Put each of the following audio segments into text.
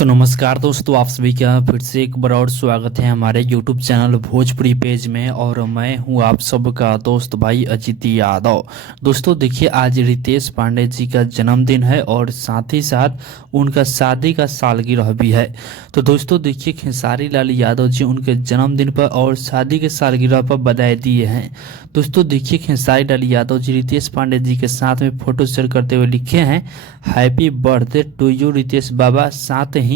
तो नमस्कार दोस्तों, आप सभी का फिर से एक बार और स्वागत है हमारे YouTube चैनल भोजपुरी पेज में। और मैं हूं आप सबका दोस्त भाई अजित यादव। दोस्तों देखिए, आज रितेश पांडे जी का जन्मदिन है और साथ ही साथ उनका शादी का सालगिरह भी है। तो दोस्तों देखिए, खेसारी लाल यादव जी उनके जन्मदिन पर और शादी के सालगिरह पर बधाई दिए हैं। दोस्तों देखिए, खेसारी लाल यादव जी रितेश पांडे जी के साथ में फोटो शेयर करते हुए लिखे हैं, happy birthday to you Ritesh बाबा। साथ ही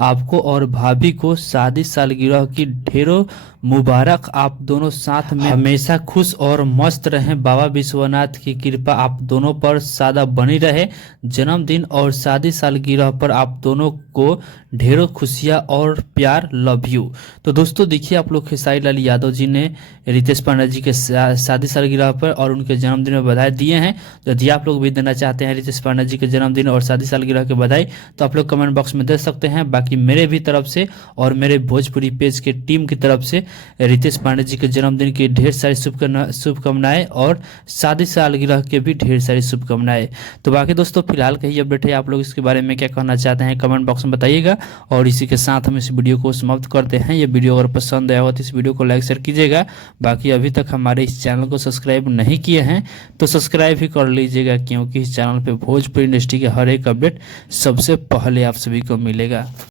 आपको और भाभी को शादी सालगिरह की ढेरों मुबारक। आप दोनों साथ में हमेशा खुश और मस्त रहें। बाबा विश्वनाथ की कृपा आप दोनों पर सदा बनी रहे। जन्मदिन और शादी सालगिरह पर आप दोनों को ढेरों खुशियां और प्यार। Love you. तो दोस्तों देखिए, आप लोग खेसारी लाल यादव जी ने रितेश पांडे जी के शादी सालगिरह पर और उनके जन्मदिन में बधाई दिए हैं। तो यदि आप लोग भी देना चाहते हैं रितेश पांडे जी के जन्मदिन और शादी सालगिरह के बधाई, तो आप लोग कमेंट बॉक्स में दे सकते हैं। बाकी मेरे भी तरफ से और मेरे भोजपुरी पेज के टीम की तरफ से रितेश पांडे जी के जन्मदिन की ढेर सारी शुभकामनाएं और शादी सालगिरह के भी ढेर सारी शुभकामनाएं। तो बाकी दोस्तों फिलहाल कही अपडेट है, आप लोग इसके बारे में क्या कहना चाहते हैं कमेंट बॉक्स में बताइएगा। और इसी के साथ हम इस वीडियो को समाप्त करते हैं। ये वीडियो अगर पसंद आया हो तो इस वीडियो को लाइक शेयर कीजिएगा। बाकी अभी तक हमारे इस चैनल को सब्सक्राइब नहीं किए हैं तो सब्सक्राइब ही कर लीजिएगा, क्योंकि इस चैनल पे भोजपुरी इंडस्ट्री के हर एक अपडेट सबसे पहले आप सभी को मिलेगा।